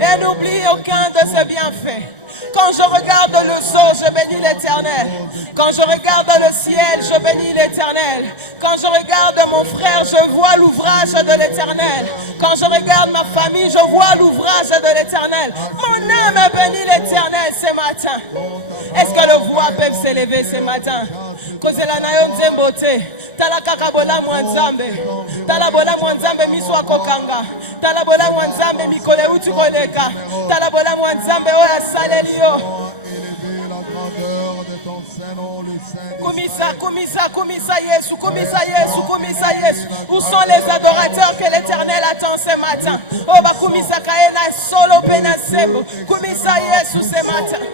et n'oublie aucun de ses bienfaits. Quand je regarde le sol, je bénis l'Éternel. Quand je regarde le ciel, je bénis l'Éternel. Quand je regarde mon frère, je vois l'ouvrage de l'Éternel. Quand je regarde ma famille, je vois l'ouvrage de l'Éternel. Mon âme bénit l'Éternel ce matin. Est-ce que le voix peut s'élever ce matin? Kozela na yo nzembo te. Tala kaka bolamu ya Nzambe. Tala bolamu ya Nzambe miso akokanga. Tala bolamu ya Nzambe mikolo euti koleka. Tala bolamu ya Nzambe oyo asaleli yo. Kumisa Yesu, kumisa Yesu, kumisa Yesu. Où sont les adorateurs que l'Éternel attend ce matin? Oh ba kumisa kaena solo penasembo. Kumisa Yesu ce matin.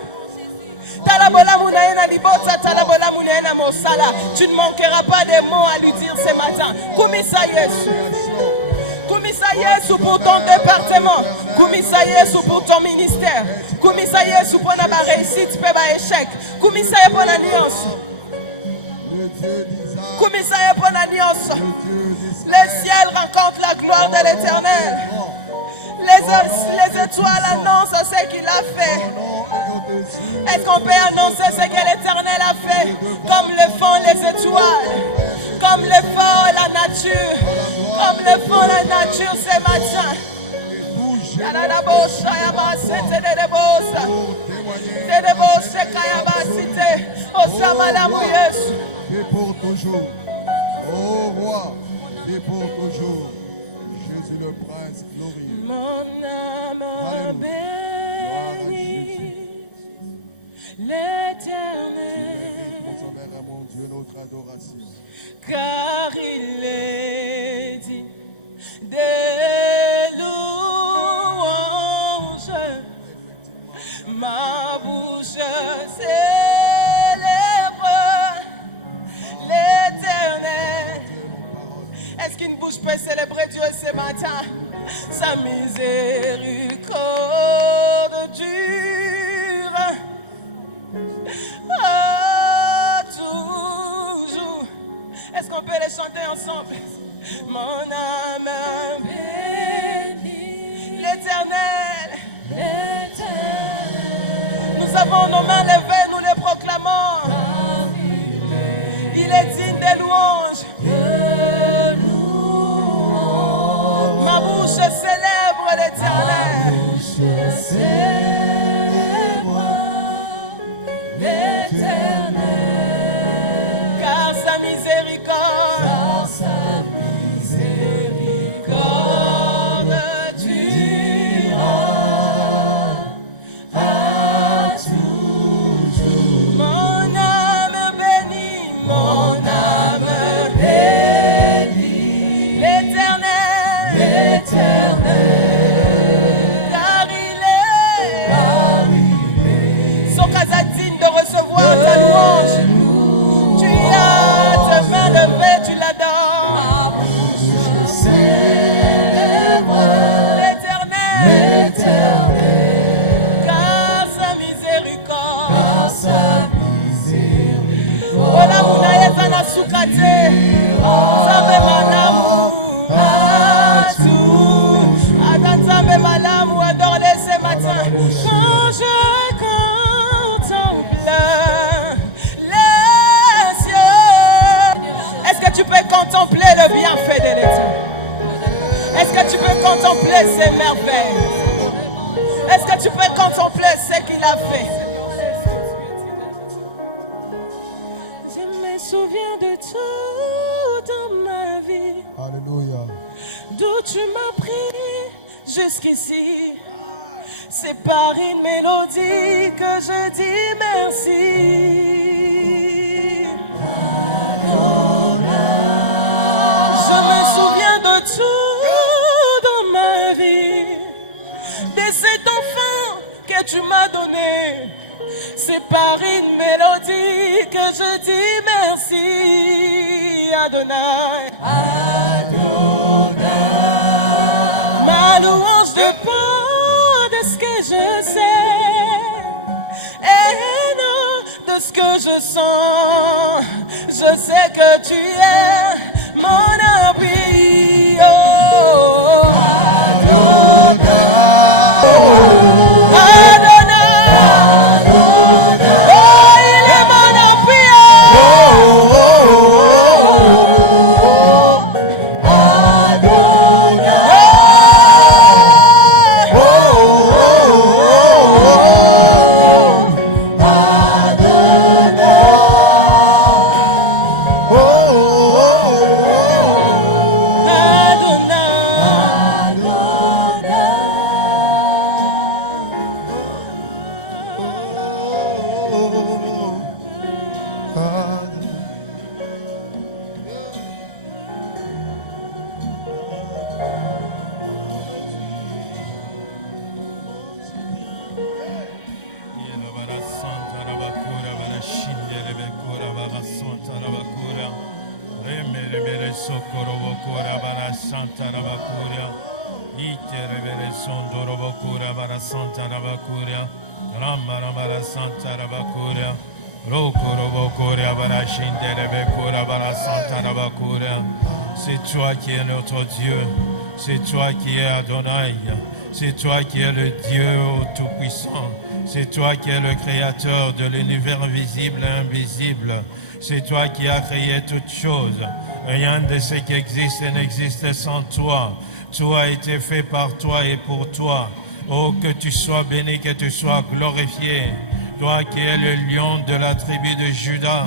Tu ne manqueras pas de mots à lui dire ce matin. Kumisa Yesu. Kumisa Yesu pour ton département. Kumisa Yesu pour ton ministère. Kumisa Yesu pour la réussite, pour l'échec. Kumisa Yesu pour l'alliance. Kumisa Yesu pour l'alliance. Le ciel rencontre la gloire de l'Éternel. Les étoiles annoncent ce qu'il a fait. Est-ce qu'on peut annoncer ce que l'Éternel a fait? Comme le font les étoiles, comme le font la nature, comme le font la nature ce matin. Et pour toujours, ô roi, et pour toujours, Jésus le prince glorieux. Mon âme bénit l'Éternel, à mon Dieu notre adoration. Car il est dit des louanges, ma bouche célèbre l'Éternel. Est-ce qu'une bouche peut célébrer Dieu ce matin? Sa miséricorde dure toujours. Est-ce qu'on peut les chanter ensemble? Mon âme bénit l'Éternel. Nous avons nos mains levées, nous les proclamons. Il est digne des louanges. Ma bouche célèbre l'Éternel. Car sa miséricorde, durera à toujours. Mon âme bénit, mon âme bénit l'Éternel. Car il est Sokaza digne de recevoir ta louange. Tu as tes mains levées, tu l'adores. L'Éternel, car sa miséricorde. Ola munaeza na sukate. Nzambe malamu. Nzambe malamu, adore-le ce matin. Quand je contemple les cieux. Est-ce que tu peux contempler le bienfait de l'Éternel? Est-ce que tu peux contempler ses merveilles? Est-ce que tu peux contempler ce qu'il a fait? Je me souviens de tout dans ma vie. Alléluia. D'où tu m'as pris jusqu'ici. C'est par une mélodie que je dis merci. Je me souviens de tout dans ma vie, de cet enfant que tu m'as donné. C'est par une mélodie que je dis merci, Adonai. Ma louange dépend de ce que je sais et non de ce que je sens. Je sais que tu es mon abri. Oh, Adonai. Kora bara Santa Rabakuria. Ite revele sondo Robokura bara Santa Rabakuria. Rama bara Santa Rabakuria. Roko Robokuria bara Shinde Rebekura bara Santa Rabakuria. C'est toi qui es notre Dieu. C'est toi qui es Adonai. C'est toi qui es le Dieu Tout-Puissant. C'est toi qui es le créateur de l'univers visible et invisible. C'est toi qui as créé toutes choses. Rien de ce qui existe n'existe sans toi. Tout a été fait par toi et pour toi. Oh, que tu sois béni, que tu sois glorifié. Toi qui es le lion de la tribu de Juda.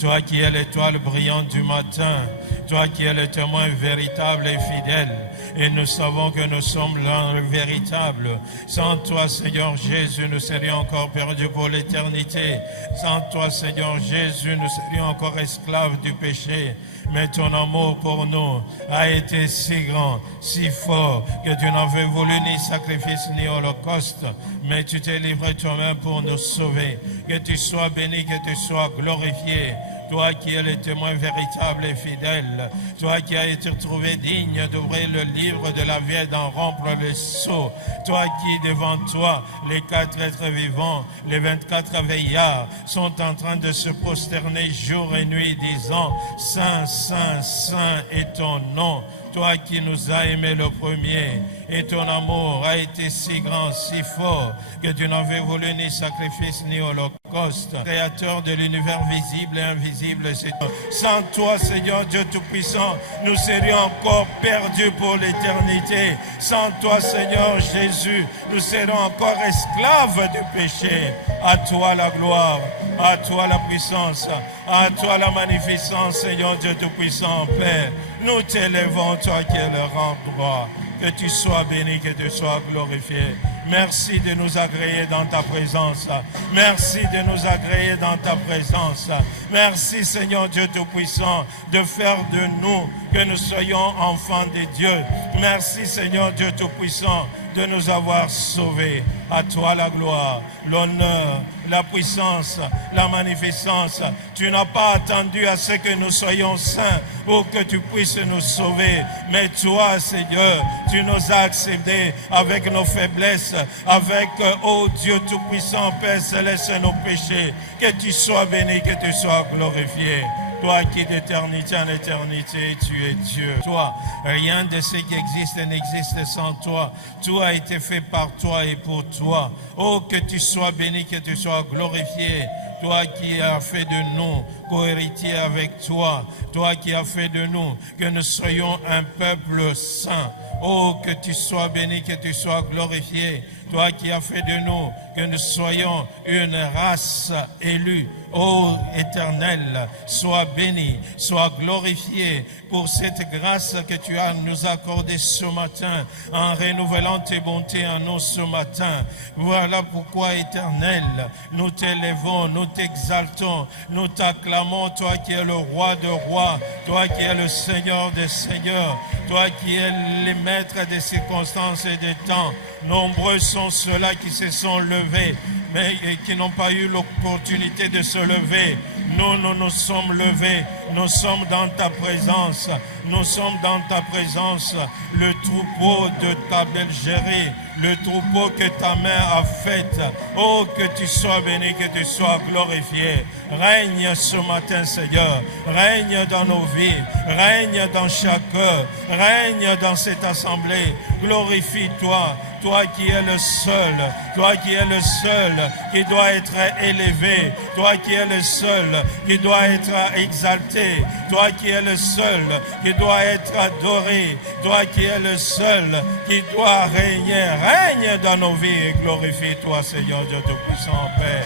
Toi qui es l'étoile brillante du matin. Toi qui es le témoin véritable et fidèle. Et nous savons que nous sommes l'un véritable. Sans toi, Seigneur Jésus, nous serions encore perdus pour l'éternité. Sans toi, Seigneur Jésus, nous serions encore esclaves du péché. Mais ton amour pour nous a été si grand, si fort, que tu n'avais voulu ni sacrifice ni holocauste. Mais tu t'es livré toi-même pour nous sauver. Que tu sois béni, que tu sois glorifié. Toi qui es le témoin véritable et fidèle, toi qui as été trouvé digne d'ouvrir le livre de la vie et d'en rompre le sceau, toi qui devant toi, les 4 êtres vivants, les 24 veillards, sont en train de se prosterner jour et nuit, disant, Saint, Saint, Saint est ton nom. Toi qui nous as aimés le premier, et ton amour a été si grand, si fort, que tu n'avais voulu ni sacrifice ni holocauste. Créateur de l'univers visible et invisible, c'est toi. Sans toi, Seigneur Dieu Tout-Puissant, nous serions encore perdus pour l'éternité. Sans toi, Seigneur Jésus, nous serons encore esclaves du péché. À toi la gloire, à toi la puissance, à toi la magnificence, Seigneur Dieu Tout-Puissant, Père. Nous t'élèvons, toi qui es le rang droit. Que tu sois béni, que tu sois glorifié. Merci de nous agréer dans ta présence. Merci de nous agréer dans ta présence. Merci, Seigneur Dieu Tout-Puissant, de faire de nous que nous soyons enfants de Dieu. Merci, Seigneur Dieu Tout-Puissant, de nous avoir sauvés. À toi la gloire, l'honneur, la puissance, la magnificence. Tu n'as pas attendu à ce que nous soyons saints pour que tu puisses nous sauver. Mais toi, Seigneur, tu nous as acceptés avec nos faiblesses, avec, oh Dieu Tout-Puissant, Père Céleste, nos péchés. Que tu sois béni, que tu sois glorifié. Toi qui d'éternité en éternité, tu es Dieu. Toi, rien de ce qui existe n'existe sans toi. Tout a été fait par toi et pour toi. Oh, que tu sois béni, que tu sois glorifié. Toi qui as fait de nous co-héritiers avec toi. Toi qui as fait de nous que nous soyons un peuple saint. Oh, que tu sois béni, que tu sois glorifié. Toi qui as fait de nous que nous soyons une race élue. Ô Éternel, sois béni, sois glorifié pour cette grâce que tu as nous accordée ce matin en renouvelant tes bontés en nous ce matin. Voilà pourquoi, Éternel, nous t'élèvons, nous t'exaltons, nous t'acclamons, toi qui es le roi de rois, toi qui es le Seigneur des seigneurs, toi qui es le maître des circonstances et des temps. Nombreux sont ceux-là qui se sont levés, mais qui n'ont pas eu l'opportunité de se lever. Nous nous sommes levés, nous sommes dans ta présence, nous sommes dans ta présence, le troupeau de ta bergerie, le troupeau que ta main a fait. Oh, que tu sois béni, que tu sois glorifié. Règne ce matin, Seigneur, règne dans nos vies, règne dans chaque cœur, règne dans cette assemblée. Glorifie-toi. Toi qui es le seul, toi qui es le seul qui doit être élevé, toi qui es le seul qui doit être exalté, toi qui es le seul qui doit être adoré, toi qui es le seul qui doit régner. Règne dans nos vies et glorifie-toi, Seigneur Dieu Tout-Puissant, Père.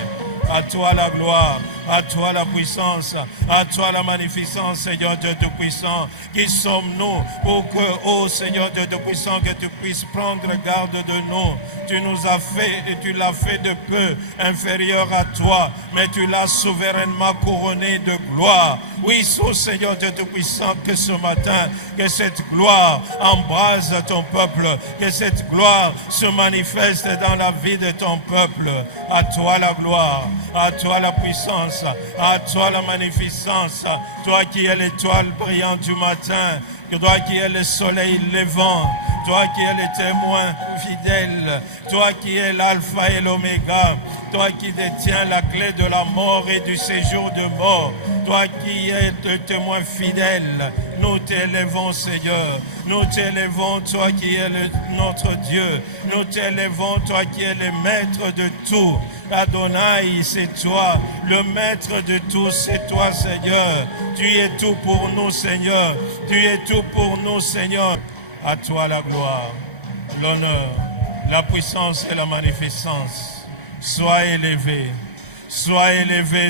À toi la gloire, à toi la puissance, à toi la magnificence, Seigneur Dieu Tout-Puissant. Qui sommes-nous pour que, oh Seigneur Dieu Tout-Puissant, que tu puisses prendre garde de nous. Tu nous as fait, et tu l'as fait de peu inférieur à toi, mais tu l'as souverainement couronné de gloire. Oui, oh Seigneur Dieu Tout-Puissant, que ce matin, que cette gloire embrase ton peuple, que cette gloire se manifeste dans la vie de ton peuple. À toi la gloire, à toi la puissance, à toi la magnificence, toi qui es l'étoile brillante du matin, que toi qui es le soleil levant, toi qui es le témoin fidèle, toi qui es l'alpha et l'oméga, toi qui détiens la clé de la mort et du séjour de mort, toi qui es le témoin fidèle, nous t'élevons, Seigneur. Nous t'élevons, toi qui es notre Dieu. Nous t'élevons, toi qui es le maître de tout. Adonai, c'est toi. Le maître de tout, c'est toi, Seigneur. Tu es tout pour nous, Seigneur. Tu es tout pour nous, Seigneur. À toi la gloire, l'honneur, la puissance et la magnificence. Sois élevé,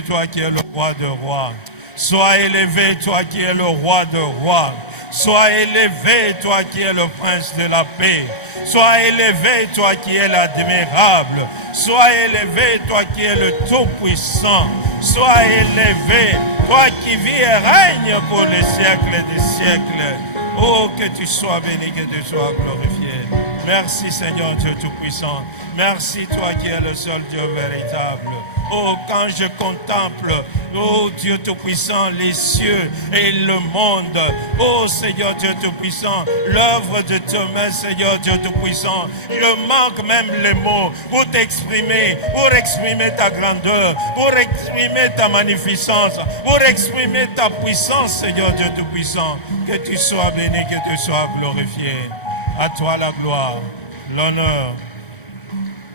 toi qui es le roi de rois. Sois élevé, toi qui es le roi de rois. Sois élevé, toi qui es le prince de la paix. Sois élevé, toi qui es l'admirable. Sois élevé, toi qui es le tout-puissant. Sois élevé, toi qui vis et règnes pour les siècles des siècles. Oh, que tu sois béni, que tu sois glorifié. Merci Seigneur Dieu Tout-Puissant. Merci toi qui es le seul Dieu véritable. Oh, quand je contemple, oh Dieu Tout-Puissant, les cieux et le monde. Oh Seigneur Dieu Tout-Puissant, l'œuvre de tes mains, Seigneur Dieu Tout-Puissant. Je manque même les mots pour t'exprimer, pour exprimer ta grandeur, pour exprimer ta magnificence, pour exprimer ta puissance, Seigneur Dieu Tout-Puissant. Que tu sois béni, que tu sois glorifié. À toi la gloire, l'honneur,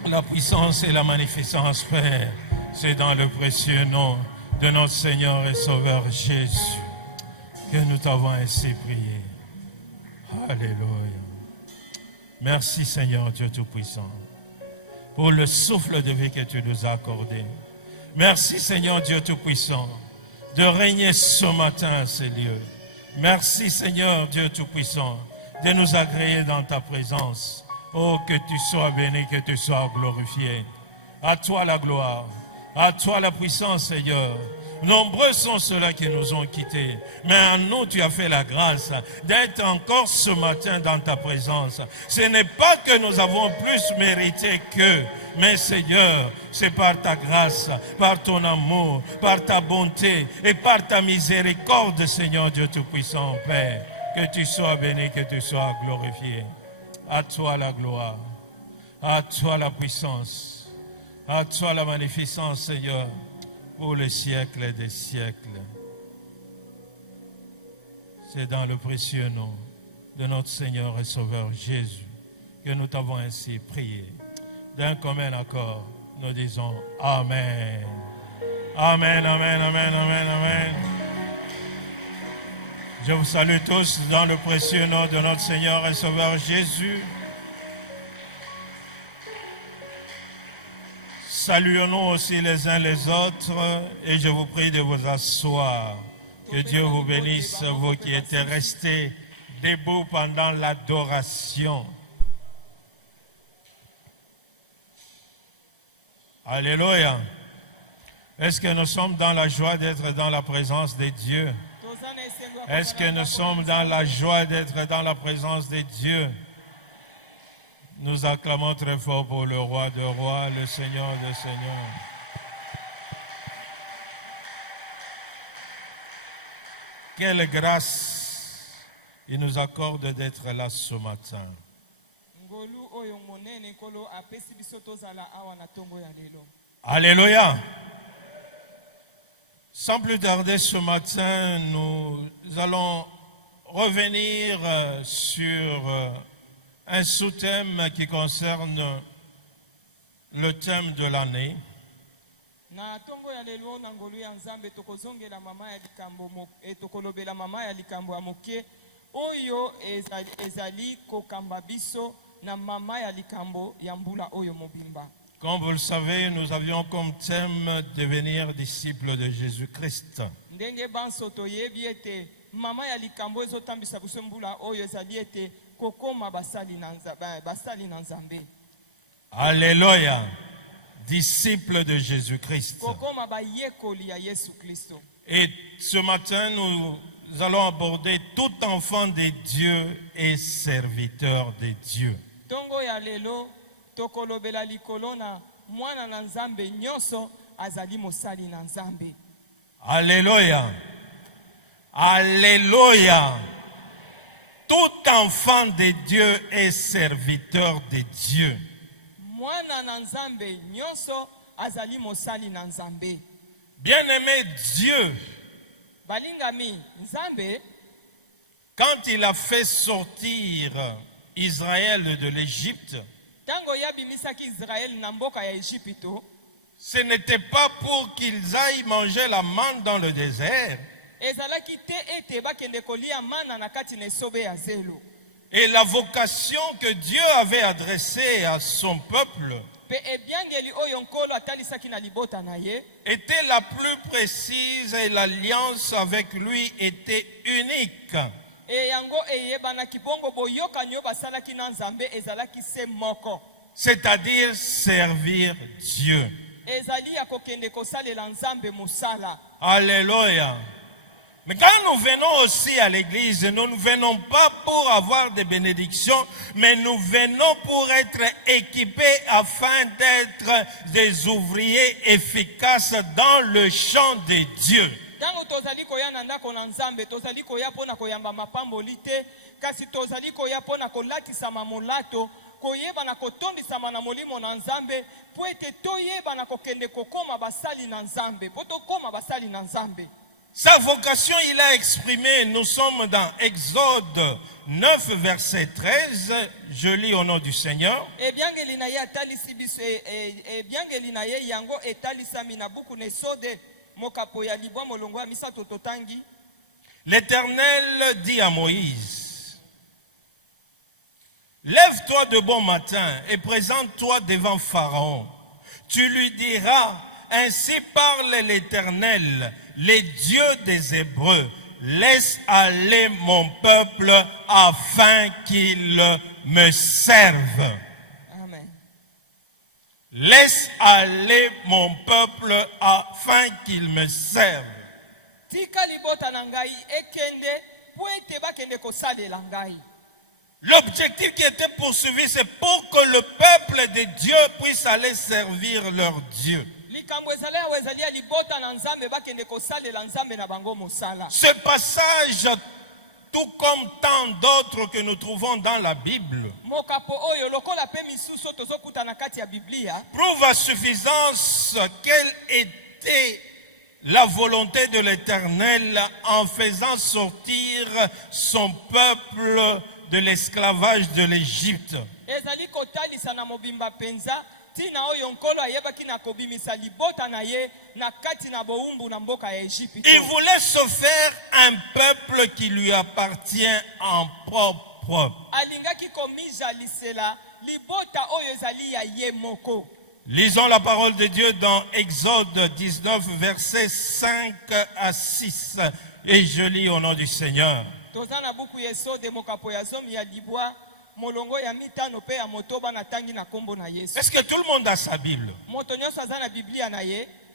la puissance et la magnificence, Père. C'est dans le précieux nom de notre Seigneur et Sauveur Jésus que nous t'avons ainsi prié. Alléluia. Merci Seigneur Dieu Tout-Puissant pour le souffle de vie que tu nous as accordé. Merci Seigneur Dieu Tout-Puissant de régner ce matin à ces lieux. Merci Seigneur Dieu Tout-Puissant de nous agréer dans ta présence. Oh, que tu sois béni, que tu sois glorifié. À toi la gloire, à toi la puissance, Seigneur. Nombreux sont ceux-là qui nous ont quittés. Mais à nous, tu as fait la grâce d'être encore ce matin dans ta présence. Ce n'est pas que nous avons plus mérité qu'eux. Mais Seigneur, c'est par ta grâce, par ton amour, par ta bonté et par ta miséricorde, Seigneur Dieu Tout-Puissant, Père. Que tu sois béni, que tu sois glorifié. À toi la gloire, à toi la puissance, à toi la magnificence, Seigneur, pour les siècles des siècles. C'est dans le précieux nom de notre Seigneur et Sauveur Jésus que nous t'avons ainsi prié. D'un commun accord, nous disons Amen. Amen, amen, amen, amen, amen. Je vous salue tous dans le précieux nom de notre Seigneur et Sauveur Jésus. Saluons-nous aussi les uns les autres et je vous prie de vous asseoir. Que Dieu vous bénisse, vous qui étiez restés debout pendant l'adoration. Alléluia. Est-ce que nous sommes dans la joie d'être dans la présence de Dieu? Est-ce que nous sommes dans la joie d'être dans la présence de Dieu? Nous acclamons très fort pour le roi de rois, le Seigneur des seigneurs. Quelle grâce il nous accorde d'être là ce matin. Alléluia. Sans plus tarder ce matin, nous allons revenir sur un sous-thème qui concerne le thème de l'année. Comme vous le savez, nous avions comme thème devenir disciples de Jésus-Christ. Alléluia. Disciples de Jésus-Christ. Et ce matin, nous allons aborder tout enfant de Dieu et serviteur de Dieu. Alléluia. Alléluia. Tout enfant de Dieu est serviteur de Dieu. Mwana na Nzambe nyonso azali mosali na Nzambe. Bien-aimé, Dieu, Balingami Nzambe quand il a fait sortir Israël de l'Égypte, tango yabimisaki Israël na mboka ya Ejipito, ce n'était pas pour qu'ils aillent manger la manne dans le désert. ezalaki te ete bakende kolia mana na kati na esobe ya zelo. Et la vocation que Dieu avait adressée à son peuple Pe ebiangeli oyo nkolo atalisaki na libota na ye était la plus précise et l'alliance avec lui était unique. e yango eyebanaki bongo boyokani oyo basalaki na Nzambe ezalaki se moko, C'est-à-dire servir Dieu. ezali ya kokende kosalela Nzambe mosala. Alléluia. Mais quand nous venons aussi à l'église, nous ne venons pas pour avoir des bénédictions, mais nous venons pour être équipés afin d'être des ouvriers efficaces dans le champ de Dieu. Tango tozali koya na ndako na Nzambe, tozali koya pona koyamba mapamboli te, kasi tozali koya pona kolatisama molato, koyeba na kotondisama na molimo na Nzambe, po ete toyeba na kokende kokoma basali na Nzambe, po tokoma basali na Nzambe. Sa vocation, il a exprimé, nous sommes dans Exode 9, verset 13, je lis au nom du Seigneur. Ebiangeli na ye atalisi biso ebiangeli na ye yango etalisami na buku na Esode mokapo ya libwa molongo ya misato totangi. L'Éternel dit à Moïse, lève-toi de bon matin et présente-toi devant Pharaon. Tu lui diras, ainsi parle l'Éternel, le Dieu des Hébreux, laisse aller mon peuple afin qu'il me serve. Amen. Laisse aller mon peuple afin qu'il me serve. Tika libota na ngai ekende po ete bakende kosalela ngai. L'objectif qui était poursuivi, c'est pour que le peuple de Dieu puisse aller servir leur Dieu. Ce passage, tout comme tant d'autres que nous trouvons dans la Bible, prouve à suffisance quelle était la volonté de l'Éternel en faisant sortir son peuple de l'esclavage de l'Égypte. Il voulait se faire un peuple qui lui appartient en propre. Lisons la parole de Dieu dans Exode 19, versets 5 à 6. Et je lis au nom du Seigneur. Est-ce que tout le monde a sa Bible?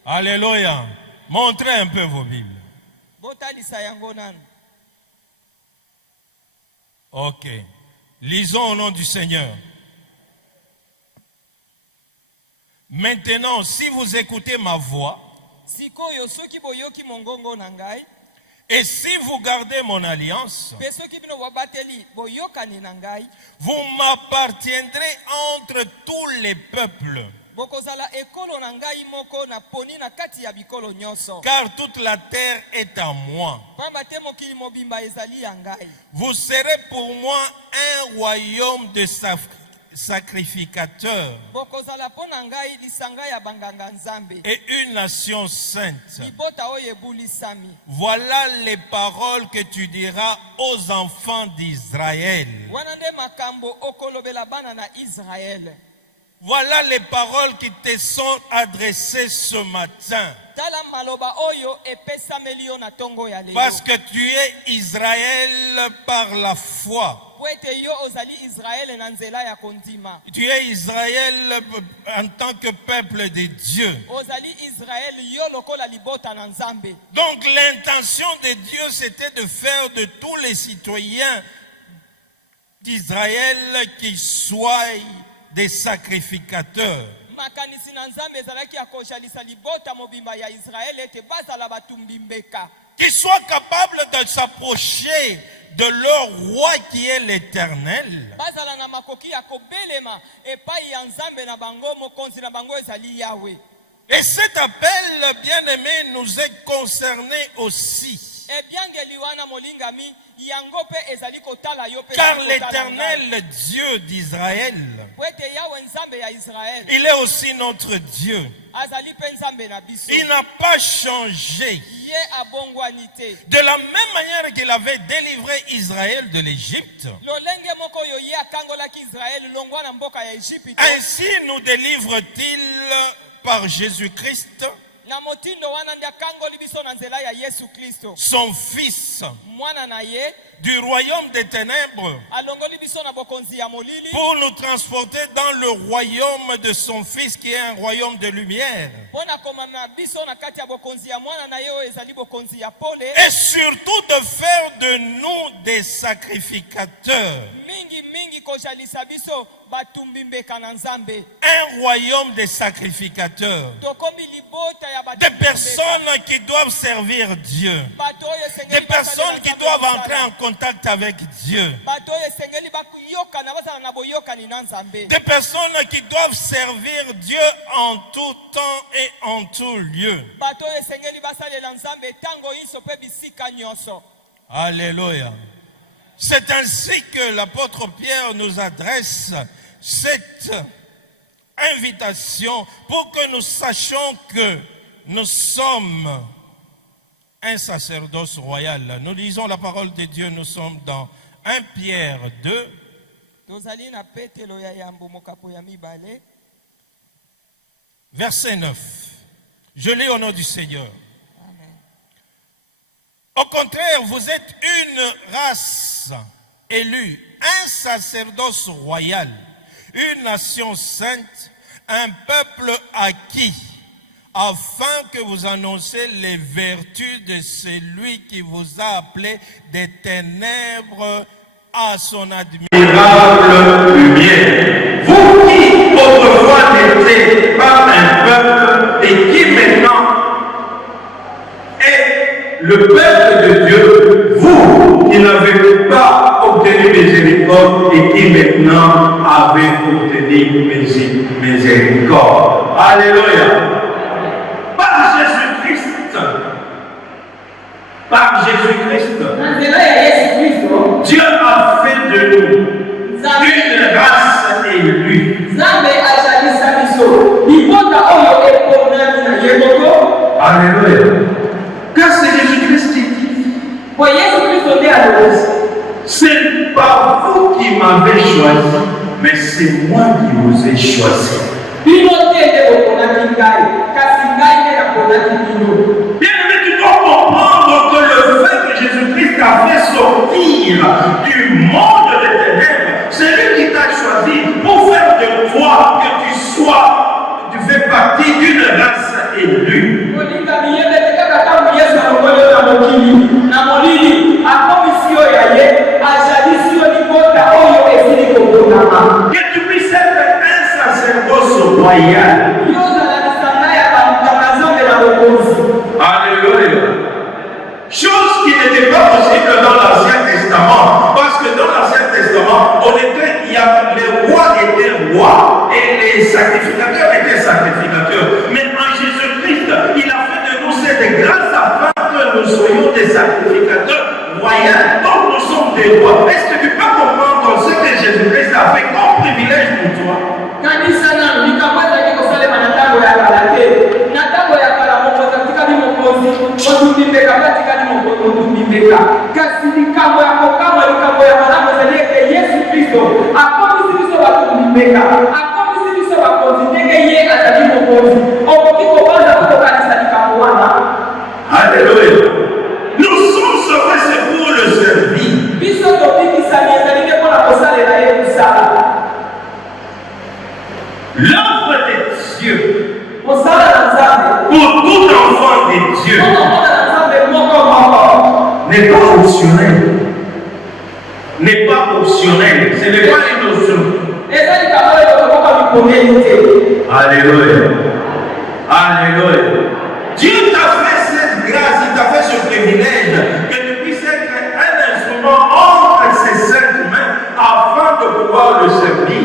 Alléluia. Montrez un peu vos Bibles. Ok. Lisons au nom du Seigneur. Maintenant, si vous écoutez ma voix, et si vous gardez mon alliance, vous m'appartiendrez entre tous les peuples. Car toute la terre est à moi. Vous serez pour moi un royaume de sacrificateurs et une nation sainte. Voilà les paroles que tu diras aux enfants d'Israël. Voilà les paroles qui te sont adressées ce matin. Parce que tu es Israël par la foi. Tu es Israël en tant que peuple de Dieu. Donc l'intention de Dieu, c'était de faire de tous les citoyens d'Israël qui soient des sacrificateurs. qui soient capables de s'approcher de leur roi qui est l'Éternel. Et cet appel, bien-aimé, nous est concerné aussi. Car l'Éternel Dieu d'Israël, il est aussi notre Dieu. Il n'a pas changé. De la même manière qu'il avait délivré Israël de l'Égypte, ainsi nous délivre-t-il par Jésus-Christ, son Fils, du royaume des ténèbres, pour nous transporter dans le royaume de son Fils qui est un royaume de lumière. Et surtout de faire de nous des sacrificateurs. Un royaume des sacrificateurs. Des personnes qui doivent servir Dieu. Des personnes qui doivent entrer en contact avec Dieu. Des personnes qui doivent servir Dieu en tout temps et en tout lieu. Alléluia. C'est ainsi que l'apôtre Pierre nous adresse cette invitation pour que nous sachions que nous sommes un sacerdoce royal. Nous lisons la parole de Dieu, nous sommes dans 1 Pierre 2. Verset 9. Je lis au nom du Seigneur. Au contraire, vous êtes une race élue, un sacerdoce royal, une nation sainte, un peuple acquis, afin que vous annonciez les vertus de celui qui vous a appelé des ténèbres à son admirable lumière. Vous qui autrefois n'étiez pas un peuple et qui maintenant est le peuple de Dieu, vous qui n'avez pas obtenu miséricorde et qui maintenant avez obtenu miséricorde. Alléluia. Par Jésus-Christ, Dieu a fait de nous une race élue. Alléluia. Car c'est Jésus-Christ qui dit, c'est pas vous qui m'avez choisi, mais c'est moi qui vous ai choisi. Bien-aimé, tu dois comprendre que le fait que Jésus-Christ t'a fait sortir du monde des ténèbres, c'est lui qui t'a choisi pour faire de toi que tu fais partie d'une race élue. Que tu puisses être un sacerdoce royal. Alléluia. Chose qui n'était pas possible dans l'Ancien Testament. Parce que dans l'Ancien Testament, les rois étaient rois et les sacrificateurs étaient sacrificateurs. Mais en Jésus-Christ, il a fait de nous cette grâce afin que nous soyons des sacrificateurs royaux. Donc nous sommes des rois. Est-ce que tu peux comprendre ce que Jésus-Christ a fait comme privilège pour toi? Alléluia. Nous sommes sauvés, c'est pour le servir. L'œuvre de Dieu pour tout enfant de Dieu n'est pas optionnel. N'est pas optionnel. Ce n'est pas une option. Alléluia. Alléluia. Dieu t'a fait cette grâce, il t'a fait ce privilège que tu puisses être un instrument entre ses saintes mains afin de pouvoir le servir.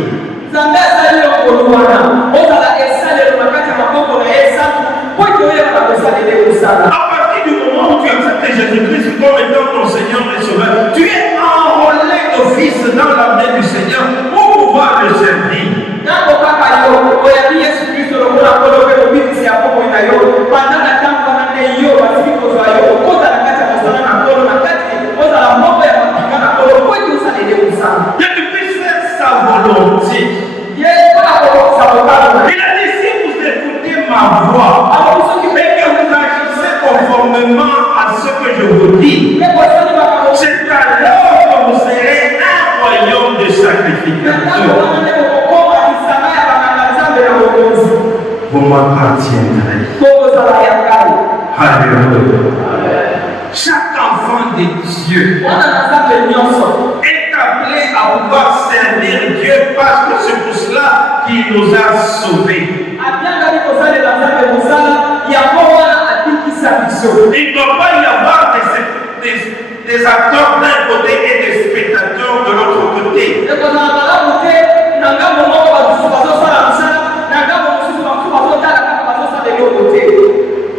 À partir du moment où tu acceptes Jésus-Christ comme étant ton Seigneur et Sauveur, tu es enrôlé d'office dans l'armée du Seigneur pour pouvoir le servir. Que tu puisses faire sa volonté. Il a dit si vous écoutez ma voix et que vous agissez conformément à ce que je vous dis, c'est alors que vous serez un royaume de sacrificateurs. Vous m'appartiendrez. Alléluia. Chaque enfant de Dieu est appelé à pouvoir servir Dieu parce que c'est pour cela qu'il nous a sauvés. Il ne doit pas y avoir des acteurs d'un côté et des spectateurs de l'autre côté.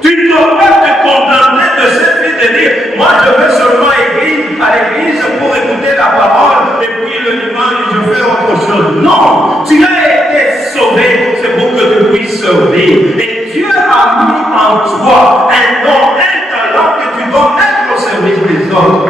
Tu ne dois pas te contenter de cette vie de dire moi je vais seulement à l'église pour écouter la parole et puis le dimanche je fais autre chose. Non, tu as été sauvé, c'est pour que tu puisses servir. Et Dieu a mis en toi un don, un talent que tu dois mettre au service des autres.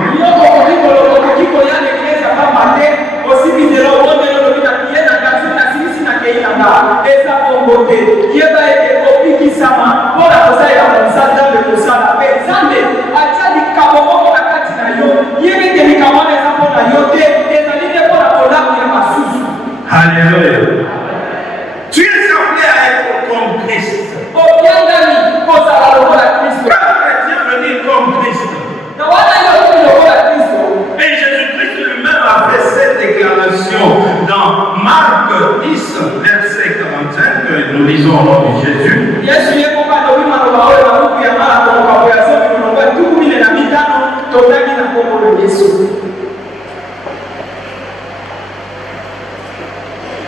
Alléluia. Tu es appelé à être comme Christ. Quand chrétien veut dire comme Christ. Et Jésus-Christ lui-même a fait cette déclaration dans Marc 10, verset 45, que nous lisons au nom de Jésus.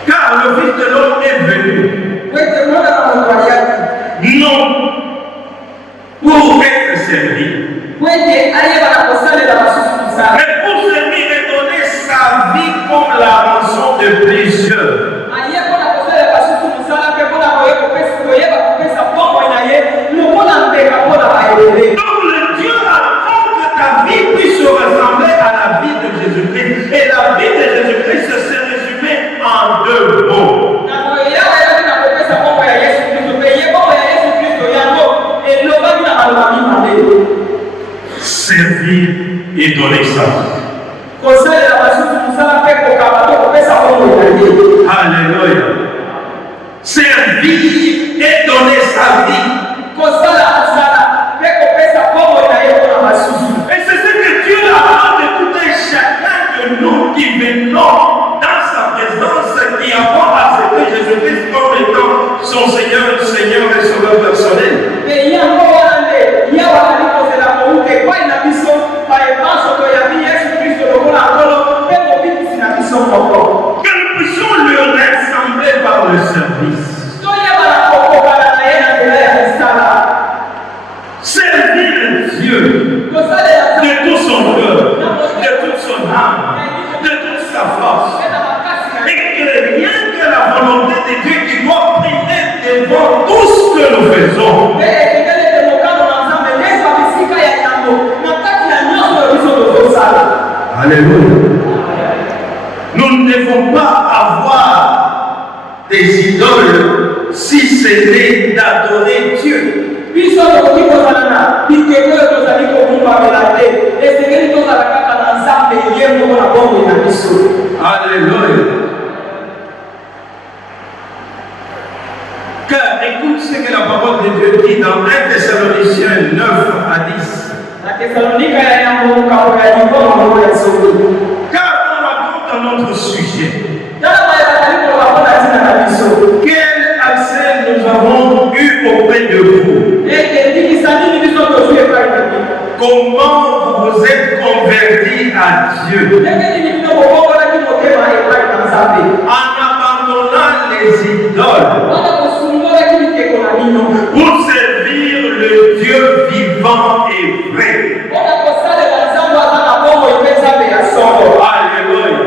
Car le Fils de l'homme est venu, non pour être servi, mais pour servir et donner sa vie comme la rançon de plusieurs. Donc le Dieu attend que ta vie puisse se ressembler à la vie de Jésus-Christ. Et la vie de Jésus-Christ se résumée en deux mots. Servir et donner sa vie. Alléluia. Servir et donner sa vie. Et c'est ce que Dieu attend de tout un chacun de nous qui venons dans sa présence, qui avons accepté Jésus-Christ comme étant son Seigneur et Sauveur personnel. Que nous puissions le rassembler par le service. Servir Dieu de tout son cœur, de toute son âme, de toute sa force. Et que rien que la volonté de Dieu qui doit primer devant tout ce que nous faisons. Alléluia. Nous ne devons pas avoir des idoles si ce n'est d'adorer Dieu. Alléluia. Car écoute ce que la parole de Dieu dit dans 1 Thessaloniciens 9 à 10. Car on raconte notre sujet. Quel accès nous avons eu auprès de vous? servi à Dieu en abandonnant les idoles pour servir le Dieu vivant et vrai. Alléluia.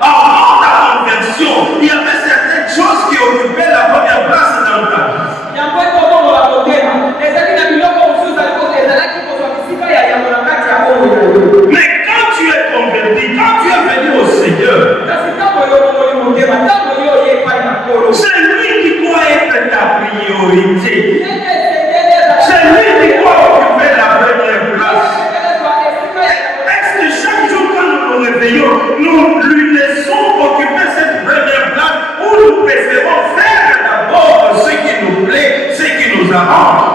Avant ta conversion, il y avait certaines choses qui occupaient la première place dans ta vie. Mais quand tu es converti, quand tu es venu au Seigneur, c'est lui qui doit être ta priorité. C'est lui qui doit occuper la première place. Est-ce que chaque jour quand nous nous réveillons, nous lui laissons occuper cette première place ou nous préférons faire d'abord ce qui nous plaît, ce qui nous arrange?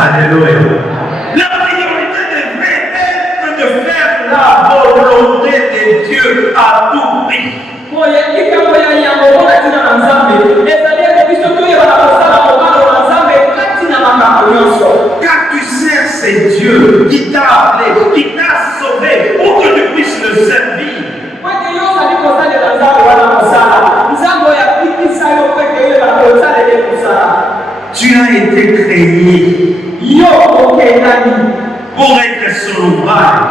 Alléluia. La priorité devrait être de faire la volonté de Dieu à tout prix. Car tu sais, c'est Dieu qui t'a appelé, qui t'a sauvé pour que tu puisses le servir. Tu as été créé pour être son ouvrage.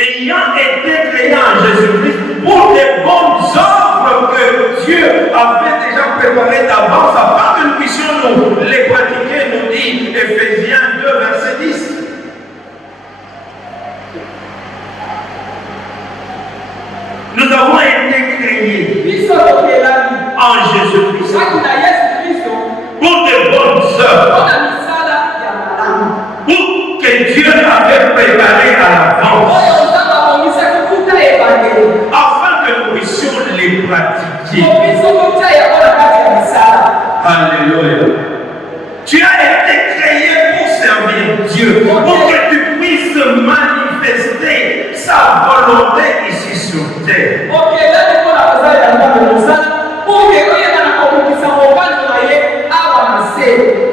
Ayant été créé en Jésus-Christ pour des bonnes œuvres que Dieu avait déjà préparées d'avance afin que nous puissions nous les pratiquer, nous dit Éphésiens 2, verset 10. Nous avons été créés en Jésus-Christ pour de bonnes œuvres, pour que Dieu avait préparé à l'avance, afin que nous puissions les pratiquer. Alléluia. Tu as été créé pour servir Dieu, pour que tu puisses manifester sa volonté ici sur terre.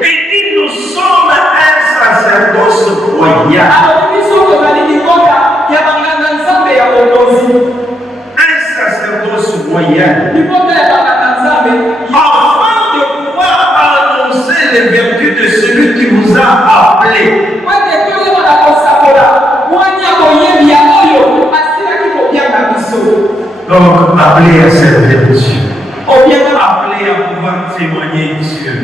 Et dit nous sommes un sacerdoce royal. Un sacerdoce royal. Afin de pouvoir annoncer les vertus de celui qui vous a appelé. Donc, appelé à servir Dieu. Appelé à pouvoir témoigner Dieu.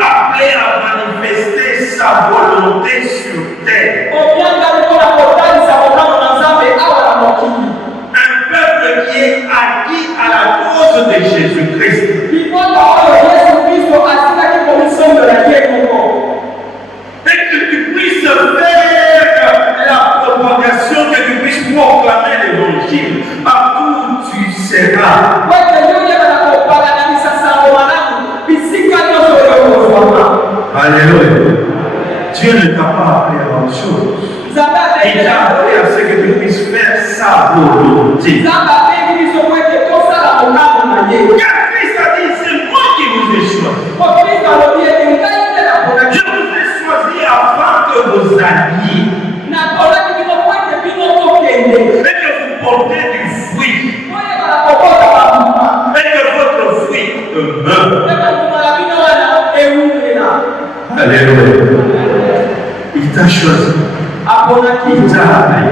Appelé à manifester sa volonté sur terre. Un peuple qui est acquis à la cause de Jésus-Christ. Et que tu puisses faire la propagation, que tu puisses proclamer l'évangile partout où tu seras. Alléluia. Dieu ne t'a pas appelé à autre chose. Il t'a appelé à ce que tu puisses faire sa volonté. Car Christ a dit, c'est moi qui vous ai choisi. Je vous ai choisi afin que vous alliez. Et que vous portez du fruit. Et que votre fruit demeure. Alléluia. Il t'a choisi. Il t'a appelé.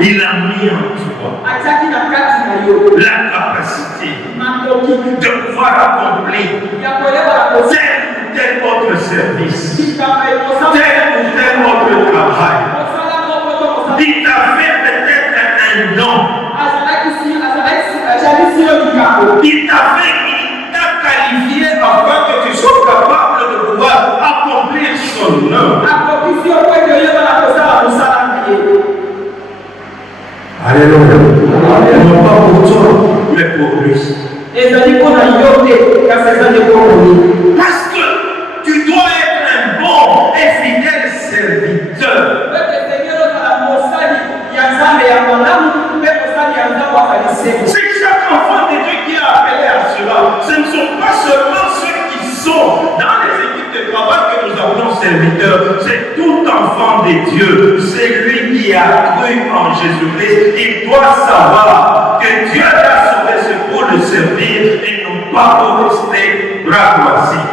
Il a mis en toi la capacité de pouvoir accomplir tel ou tel autre service, tel ou tel autre travail. Il t'a fait peut-être un don. Il t'a qualifié afin que tu sois capable de pouvoir accomplir son œuvre. Alléluia. Non pas pour toi, mais pour lui. Parce que tu dois être un bon et fidèle serviteur. serviteur, c'est tout enfant de Dieu, c'est lui qui a cru en Jésus-Christ. Il doit savoir que Dieu l'a sauvé, c'est pour le servir et non pas pour rester bras croisés.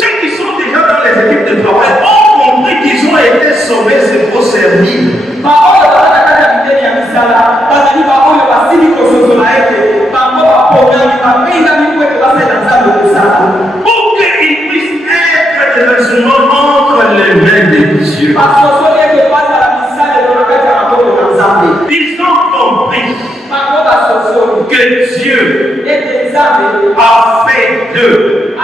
Ceux qui sont déjà dans les équipes de travail ont compris qu'ils ont été sauvés, c'est pour servir. Pour qu'ils puissent être des instruments entre les mains de Dieu. Ils ont compris que Dieu a fait d'eux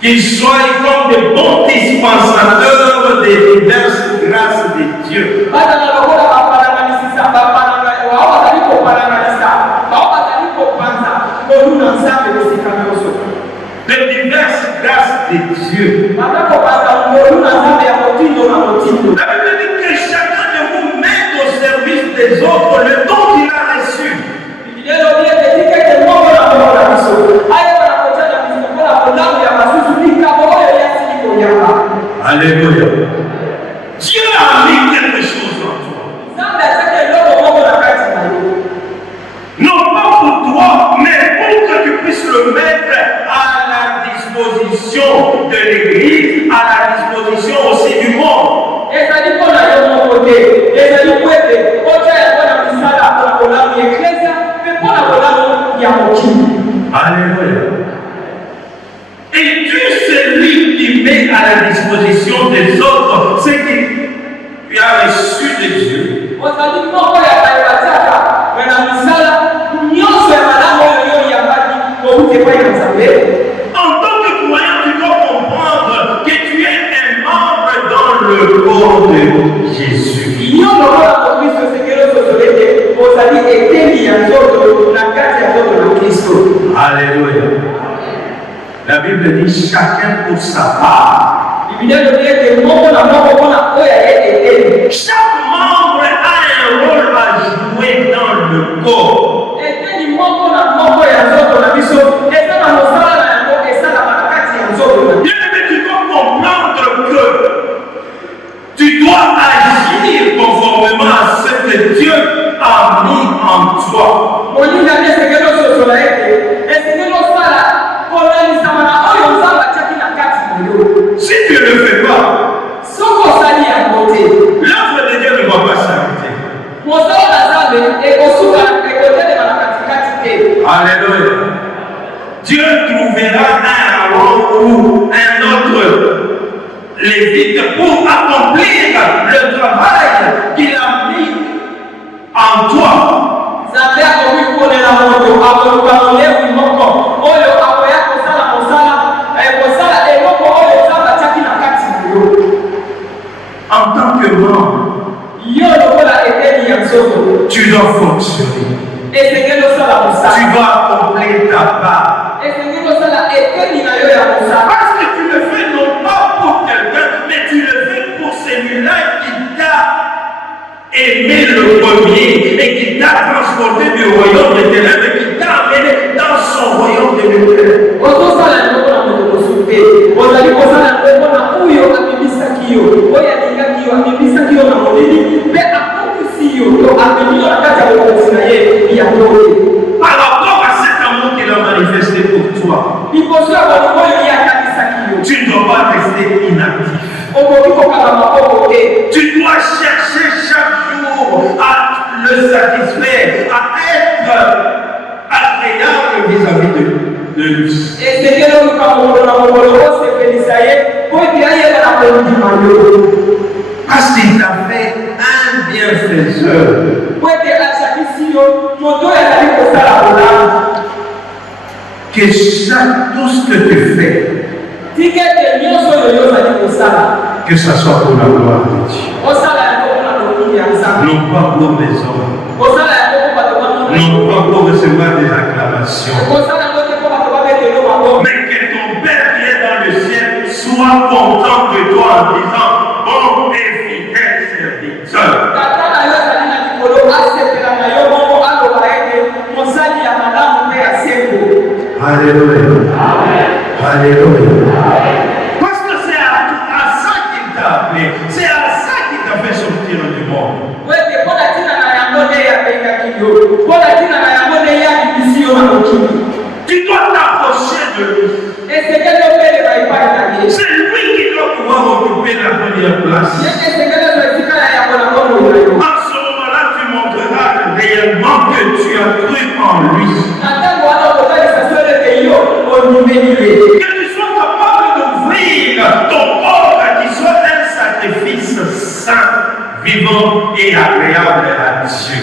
qu'ils soient comme des bons dispensateurs des diverses grâces de Dieu. De diverses grâces de Dieu. La Bible dit que chacun de vous met au service des autres le don qu'il a reçu. Alléluia. Dieu a mis quelque chose en toi. Non pas pour toi, mais pour que tu puisses le mettre à la disposition de l'Église, à la disposition aussi du monde. Alléluia. Et Dieu, c'est lui qui met à la disposition des autres ce que tu as reçu de Dieu. En tant que croyant, tu dois comprendre que tu es un membre dans le corps de Jésus. Alléluia. La Bible dit chacun pour sa part. Chaque membre a un rôle à jouer dans le corps. Tu dois comprendre que tu dois agir conformément à ce que Dieu a mis en toi. Si tu ne le fais pas, l'œuvre de Dieu ne va pas s'arrêter. Alléluia. Dieu trouvera un Aaron ou un autre lévite pour accomplir le travail qu'il a mis en toi. En tant que membre, tu dois fonctionner. Tu dois accomplir ta part. Parce que tu le fais non pas pour quelqu'un, mais tu le fais pour celui-là qui t'a aimé le premier et qui t'a transporté du royaume de ténèbres et qui t'a amené dans son royaume de lumière. Par rapport à cet amour qu'il a manifesté pour toi, tu ne dois pas rester inactif. Tu dois chercher chaque jour à le satisfaire, à être agréable vis-à-vis de lui. Parce qu'il t'a fait un bienfaiseur. Que tout ce que tu fais, que ça soit pour la gloire de Dieu. Non pas pour les hommes. Non pas pour recevoir des acclamations. Mais que ton Père qui est dans le ciel soit content de toi en disant, bon et fidèle serviteur. Alléluia. Alléluia. Parce que c'est à ça qu'il t'a appelé. C'est à ça qu'il t'a fait sortir du monde. Tu dois t'approcher de lui. C'est lui qui doit pouvoir occuper la première place. En ce moment-là, tu montreras réellement que tu as cru en lui. Que tu sois capable d'ouvrir ton corps qui soit un sacrifice saint, vivant et agréable à Dieu.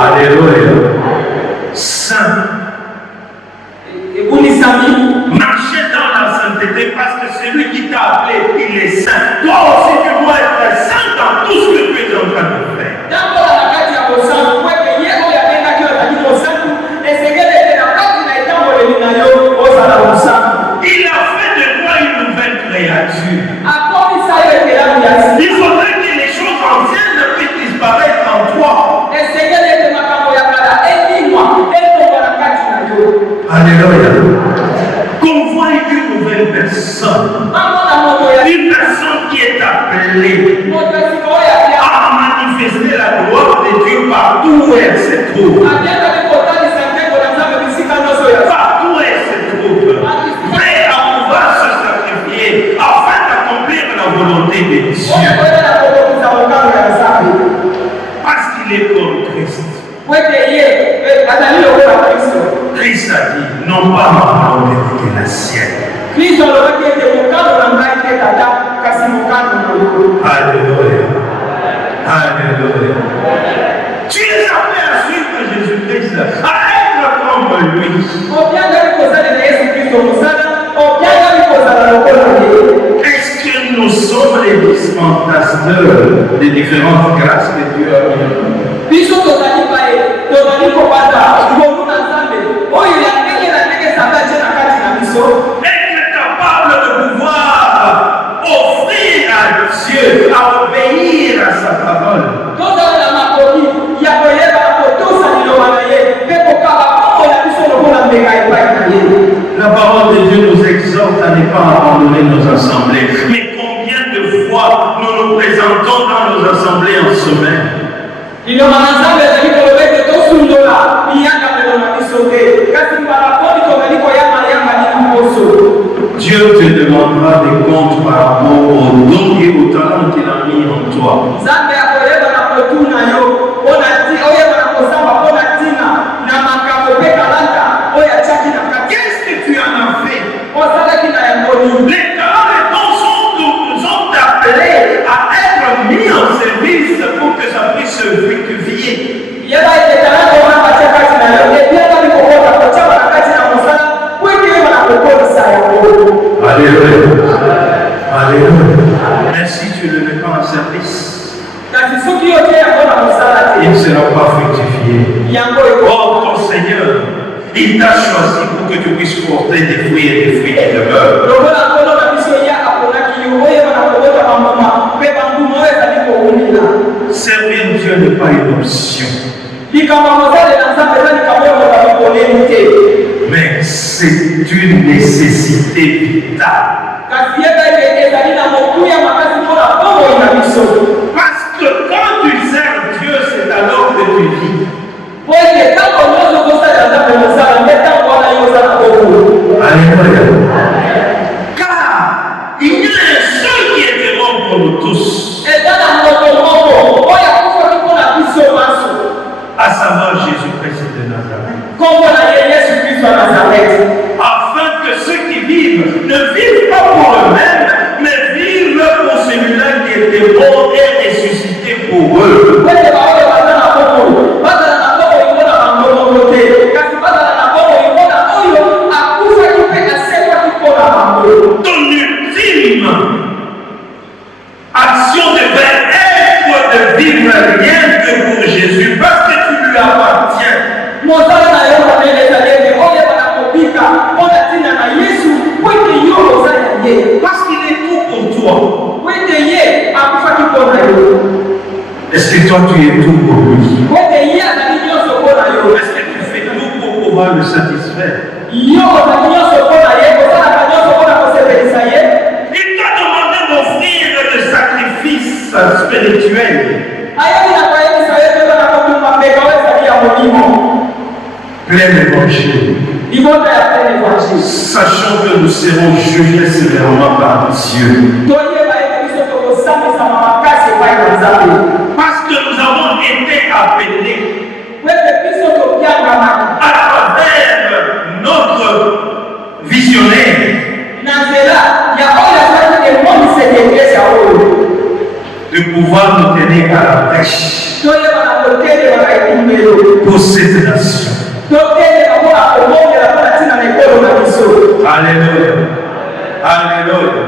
Alléluia. Saint. Marcher dans la sainteté parce que celui qui t'a appelé, il est saint. Toi aussi, tu dois être saint dans tout ce que tu es en train de faire. Il a fait de toi une nouvelle créature. Il faudrait que les choses anciennes puissent disparaître en toi. Alléluia. Qu'on voit une nouvelle personne. Une personne qui est appelée à manifester la gloire de Dieu partout où elle se trouve. Partout où elle se trouve. Prêt à pouvoir se sacrifier afin d'accomplir la volonté de Dieu. Parce qu'il est comme Christ. Christ a dit, non pas ma volonté que la sienne. Alléluia. Alléluia. Tu es appelé à suivre Jésus-Christ, à être comme lui. Est-ce que nous sommes les dispensateurs des différentes grâces que Dieu a mis? Être capable de pouvoir offrir à Dieu, à obéir à sa parole. La parole de Dieu nous exhorte à ne pas abandonner nos assemblées. Mais combien de fois nous nous présentons dans nos assemblées en semaine? Dieu te demandera des comptes par rapport au don et au talent qu'il a mis en toi. Qu'est-ce que tu en as fait? Les talents et dons sont appelés à être mis en service pour que ça puisse se fructifier. Alléluia. Alléluia. Mais si tu ne le mets pas en service, il ne sera pas fructifié. Oh, ton Seigneur, il t'a choisi pour que tu puisses porter des fruits et des fruits qui demeurent. Servir Dieu n'est pas une option, mais c'est une nécessité vitale. Parce que quand tu sers Dieu, c'est alors que tu vis. Alléluia. Car il y a un seul qui est mort pour nous tous, à savoir Jésus-Christ de Nazareth. Afin que ceux qui vivent ne vivent pas pour eux-mêmes, mais vivent pour celui-là qui était mort et ressuscité pour eux. Ton ultime action devait être de vivre rien que pour Jésus. Parce qu'il est tout pour toi. Est-ce que toi tu es tout pour lui? Est-ce que tu fais tout pour pouvoir le satisfaire? Il t'a demandé d'offrir le sacrifice spirituel. Plein d'évangile. Sachant que nous serons jugés sévèrement par Dieu. Parce que nous avons été appelés à travers notre visionnaire de pouvoir nous tenir à la pêche pour cette nation. Alléluia. Alléluia.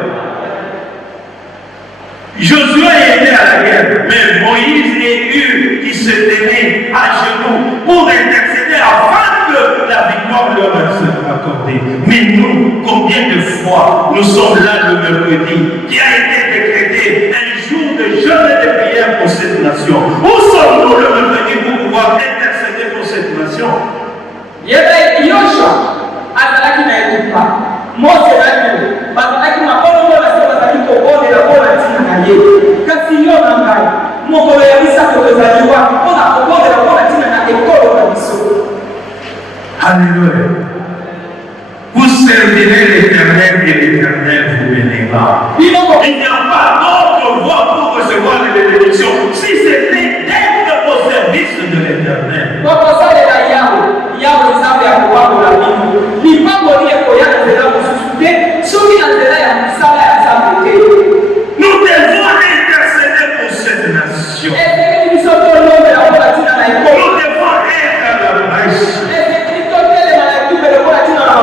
Josué était à la guerre, mais Moïse et Hur qui se tenaient à genoux pour intercéder afin que la victoire leur soit accordée. Mais nous, combien de fois nous sommes là le mercredi qui a été décrété un jour de jeûne et de prière pour cette nation? Où sommes-nous le mercredi pour pouvoir intercéder pour cette nation? Alléluia. Vous servirez l'Éternel et l'Éternel vous bénira. Il n'y a pas d'autre voie pour recevoir les bénédictions si c'était d'être au service de l'Éternel. Nous devons intercéder pour cette nation. Nous devons être à la brèche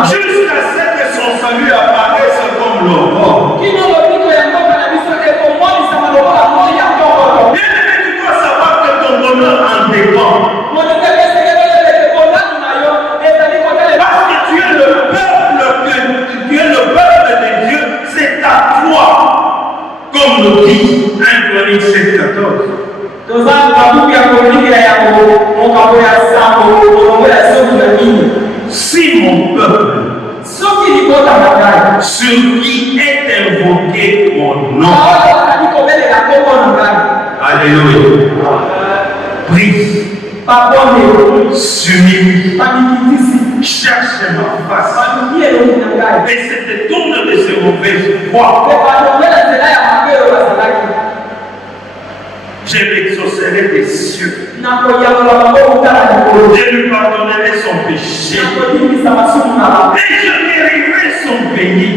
jusqu'à ce que son salut apparaisse comme l'aurore. Bien aimé, tu dois savoir que ton bonheur en dépend. Parce que tu es le peuple de Dieu, c'est à toi. Comme nous dit 1 Chronique 7:14. Si mon peuple, sur qui est invoqué mon nom, alléluia, prie, s'humilie, cherche ma face et se détourne de ses mauvaises voies, je l'exaucerai des cieux. Je lui pardonnerai son péché. Et je guérirai son pays.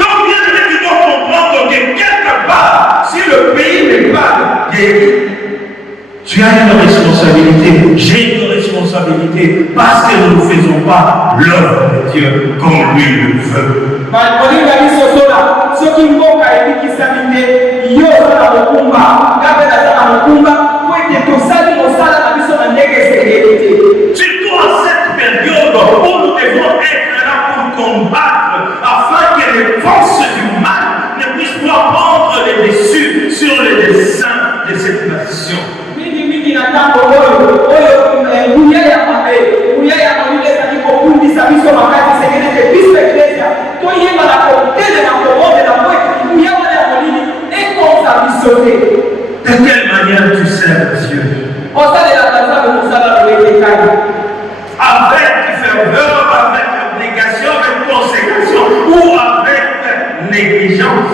Donc, bien aimé, tu dois comprendre que quelque part, si le pays n'est pas guéri, tu as une responsabilité. J'ai une responsabilité parce que nous ne faisons pas l'œuvre de Dieu comme lui le veut. Surtout en cette période où nous devons être là pour combattre afin que les forces du mal ne puissent pas prendre les dessus sur les desseins de cette nation. De quelle manière tu sers Dieu? Avec ferveur, avec abnégation, avec consécration ou avec négligence?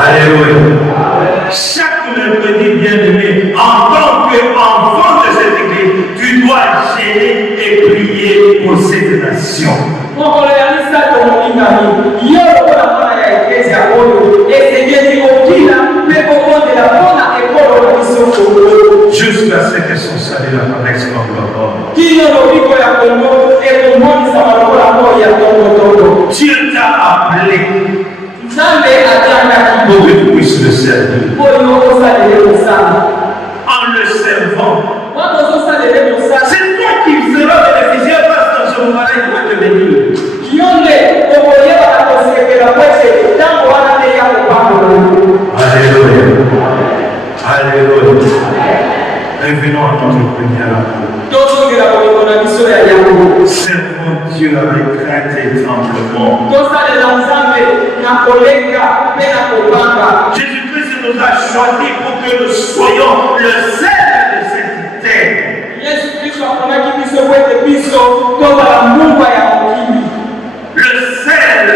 Alléluia. Chaque mercredi bien-aimé, en tant qu'enfant de cette église, tu dois gêner et prier pour cette nation. Jusqu'à ce que son salut apparaisse comme l'aurore. Dieu t'a appelé pour que tu puisses le servir. En le servant. C'est toi qui seras bénéficiaire parce que dans ce moment-là, il va te bénir. Alléluia. Alléluia. Revenons à notre première amour. Servons Dieu avec crainte et tremblement. Jésus-Christ nous a choisis pour que nous soyons le sel de cette terre. Le sel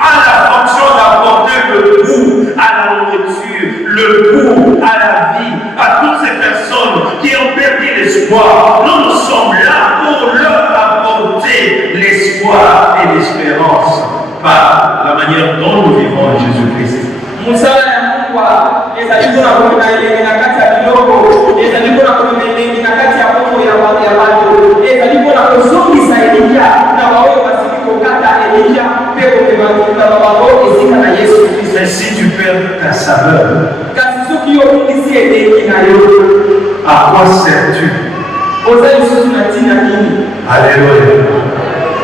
a la fonction d'apporter le goût à la nourriture, le goût à la vie, à toutes ces personnes qui ont perdu l'espoir. Nous sommes là pour leur apporter l'espoir et l'espérance par la manière dont nous vivons en Jésus-Christ. Mais si tu perds ta saveur, à quoi sers-tu? Alléluia.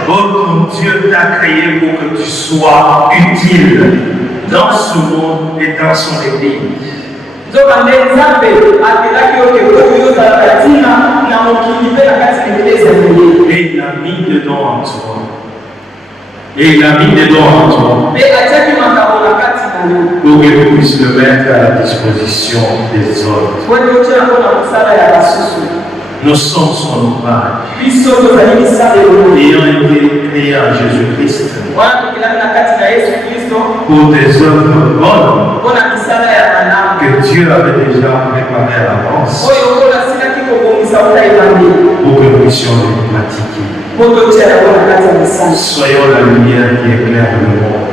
Oh, ton Dieu t'a créé pour que tu sois utile dans ce monde et dans son église. Et il a mis dedans en toi. Et il a mis dedans en toi pour que tu puisses le mettre à la disposition des autres. Nous sommes son ouvrage, ayant été créés en Jésus-Christ pour des œuvres bonnes que Dieu avait déjà préparées à l'avance pour que nous puissions les pratiquer. Soyons la lumière qui éclaire le monde.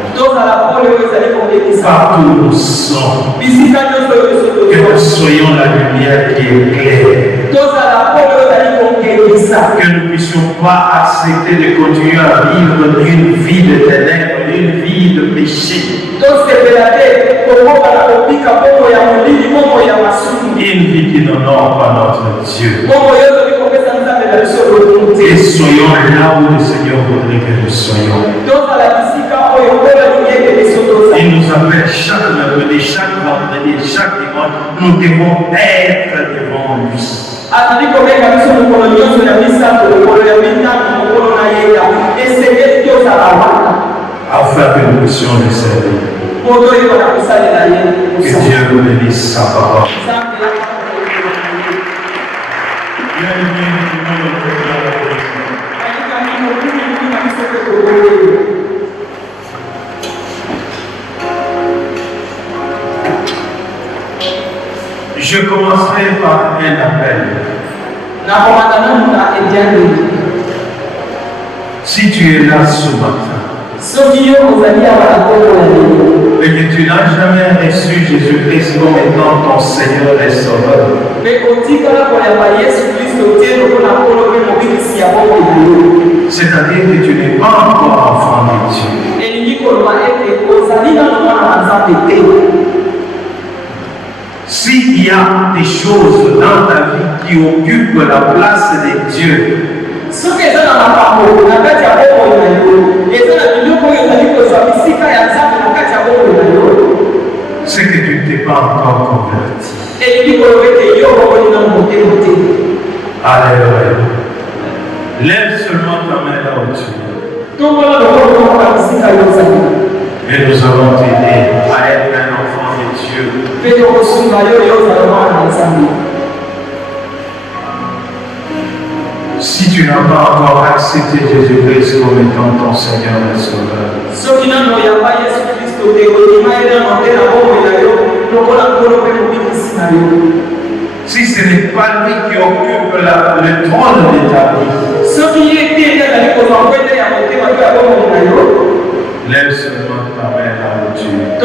Partout où nous sommes, que nous soyons la lumière qui éclaire. Que nous ne puissions pas accepter de continuer à vivre une vie de ténèbres, une vie de péché. Une vie qui n'honore pas notre Dieu. Et soyons là où le Seigneur voudrait que nous soyons. Il nous appelle chaque mercredi, chaque vendredi, chaque dimanche. Nous devons être devant lui. Afin que nous puissions le servir. Que Dieu nous bénisse sa parole. Je commencerai par un appel. Si tu es là ce matin et que tu n'as jamais reçu Jésus-Christ comme étant ton Seigneur et Sauveur, c'est-à-dire que tu n'es pas encore enfant de Dieu, s'il y a des choses dans ta vie qui occupent la place de Dieu, c'est que tu ne t'es pas encore converti. Alléluia. Lève seulement ta main là où tu es. Et nous allons t'aider à être un enfant de Dieu. Si tu n'as pas encore accepté Jésus-Christ comme étant ton Seigneur et Sauveur, si ce n'est pas lui qui occupe le trône de ta vie, lève seulement ta main là où tu es.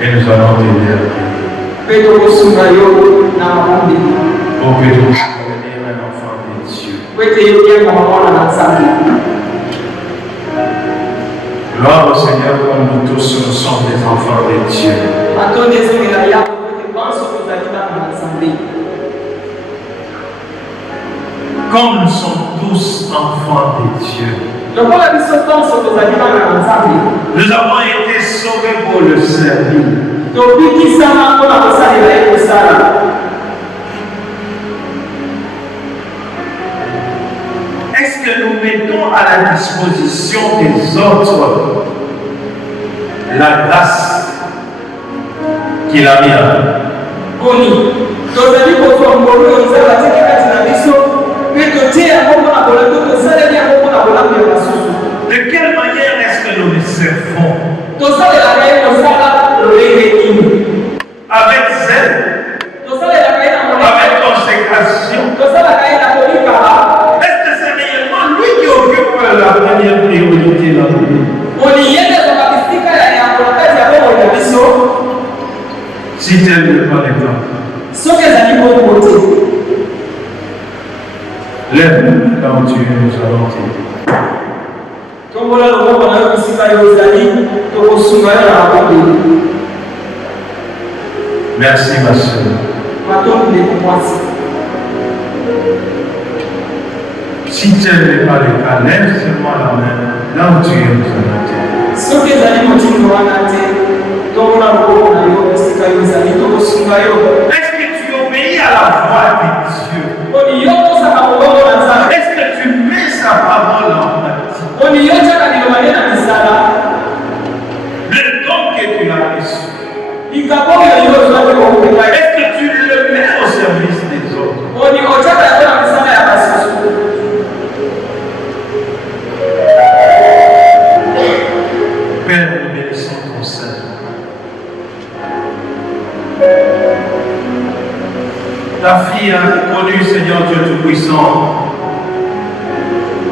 Et nous allons t'aider à prier. Pour que tu puisses devenir un enfant de Dieu. Gloire au Seigneur, comme nous tous, nous sommes des enfants de Dieu. Comme nous sommes tous enfants de Dieu. Nous avons été sauvés pour le servir. Est-ce que nous mettons à la disposition des autres la grâce qu'il a mis en nous? De quelle manière est-ce que nous les servons? Avec zèle, avec consécration. Est-ce que c'est réellement lui qui occupe la première priorité dans nos vies? Si tel n'est pas le cas, lève là où tu es, nous allons t'aider. Merci ma soeur. Si tel n'est pas le cas, lève seulement la main là où tu es, nous allons t'aider. Est-ce que tu obéis à la voix de Dieu? Est-ce que tu mets sa parole en pratique? Le don que tu as reçu, est-ce que tu le mets au service des autres? Père, nous bénissons ton sein. Ta fille a connu, Seigneur Dieu Tout-Puissant,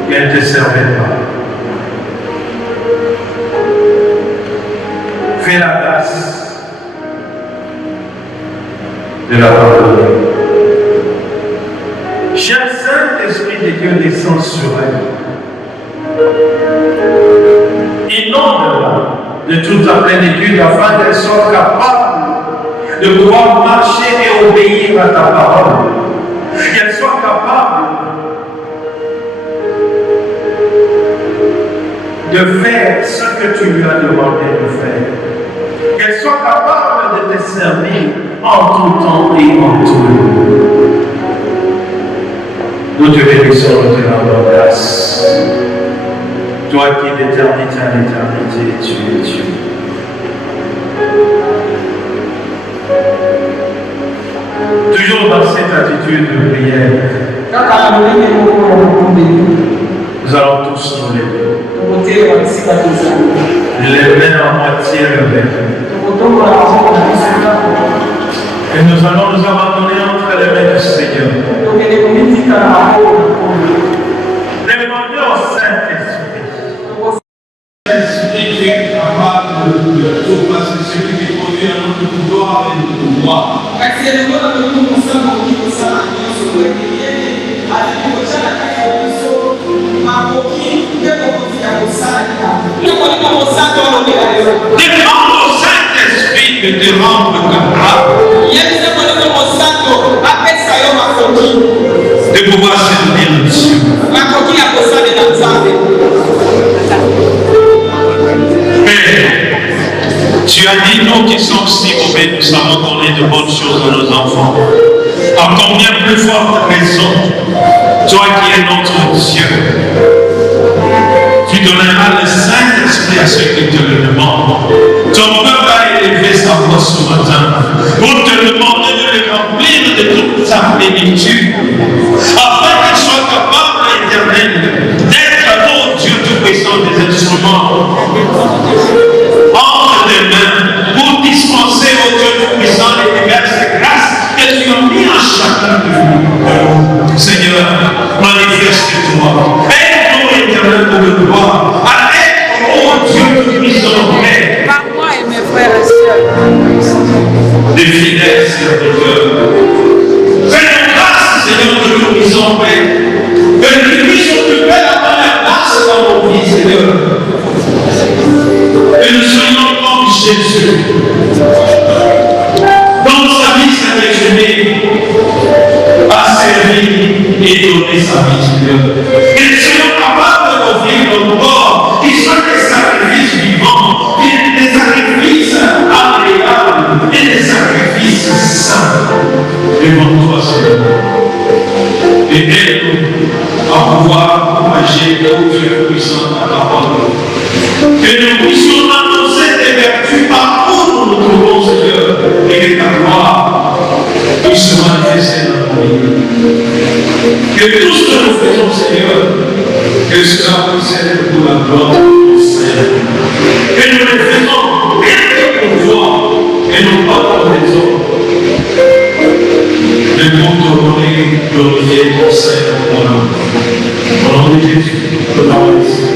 qu'elle ne te servait pas. Fais la grâce de la pardonner. Cher Saint-Esprit de Dieu descend sur elle. Inonde-la de toute ta plénitude afin qu'elle soit capable de pouvoir marcher et obéir à ta parole. Qu'elle soit capable de faire ce que tu lui as demandé de faire. Qu'elle soit capable de te servir en tout temps et en tout lieu. Nous te bénissons, nous te rendons grâce. Toi qui d'éternité à l'éternité, tu es Dieu. Toujours dans cette attitude de prière, nous allons tous nous lever. Les mains à moitié levées. Et nous allons nous abandonner entre les mains du Seigneur. Demandez au Saint-Esprit. L'Esprit qui est capable de tout, parce que c'est celui qui produit un autre pouvoir et de pouvoir. Demande au Saint-Esprit de te rendre capable de pouvoir servir Dieu. Père, tu as dit, nous qui sommes si mauvais, nous savons donner de bonnes choses à nos enfants. En combien plus forte raison, toi qui es notre Dieu, tu donneras le Saint-Esprit à ceux qui te le demandent. Ton peuple a élevé sa voix ce matin pour te demander de le remplir de toute sa plénitude, afin qu'il soit capable, éternel, d'être, oh Dieu Tout-Puissant, des instruments entre tes mains pour dispenser, oh Dieu Tout-Puissant, les diverses grâces que tu as mis en chacun de nous. Seigneur, manifeste-toi. Aide-nous, éternel, pour le voir. Arrête, oh Dieu Tout-Puissant, Père. Par moi et mes frères et sœurs. Des fidèles serviteurs. Fais-nous grâce, Seigneur, de Tout-Puissant, Père. Que tu puisses occuper la première place dans nos vies, Seigneur. Jésus. Dans sa vie s'est résumée à servir et donner sa vie, Seigneur. Qu'ils soient capables d'offrir notre corps, qu'ils soient des sacrifices vivants, des sacrifices agréables et des sacrifices saints devant toi, Seigneur. Et aide-nous à pouvoir propager, ô Dieu puissant, ta parole. Que nous puissions annoncer tes vertus partout où nous nous trouvons, Seigneur, et que ta gloire puisse se manifester dans nos vies. Que tout ce que nous faisons, Seigneur, que cela puisse être pour la gloire de ton Seigneur. Que nous le faisons rien que pour toi et non pas pour les autres. Mais pour t'honorer, glorifier ton Seigneur, mon âme. Au nom de Jésus, je t'en remercie.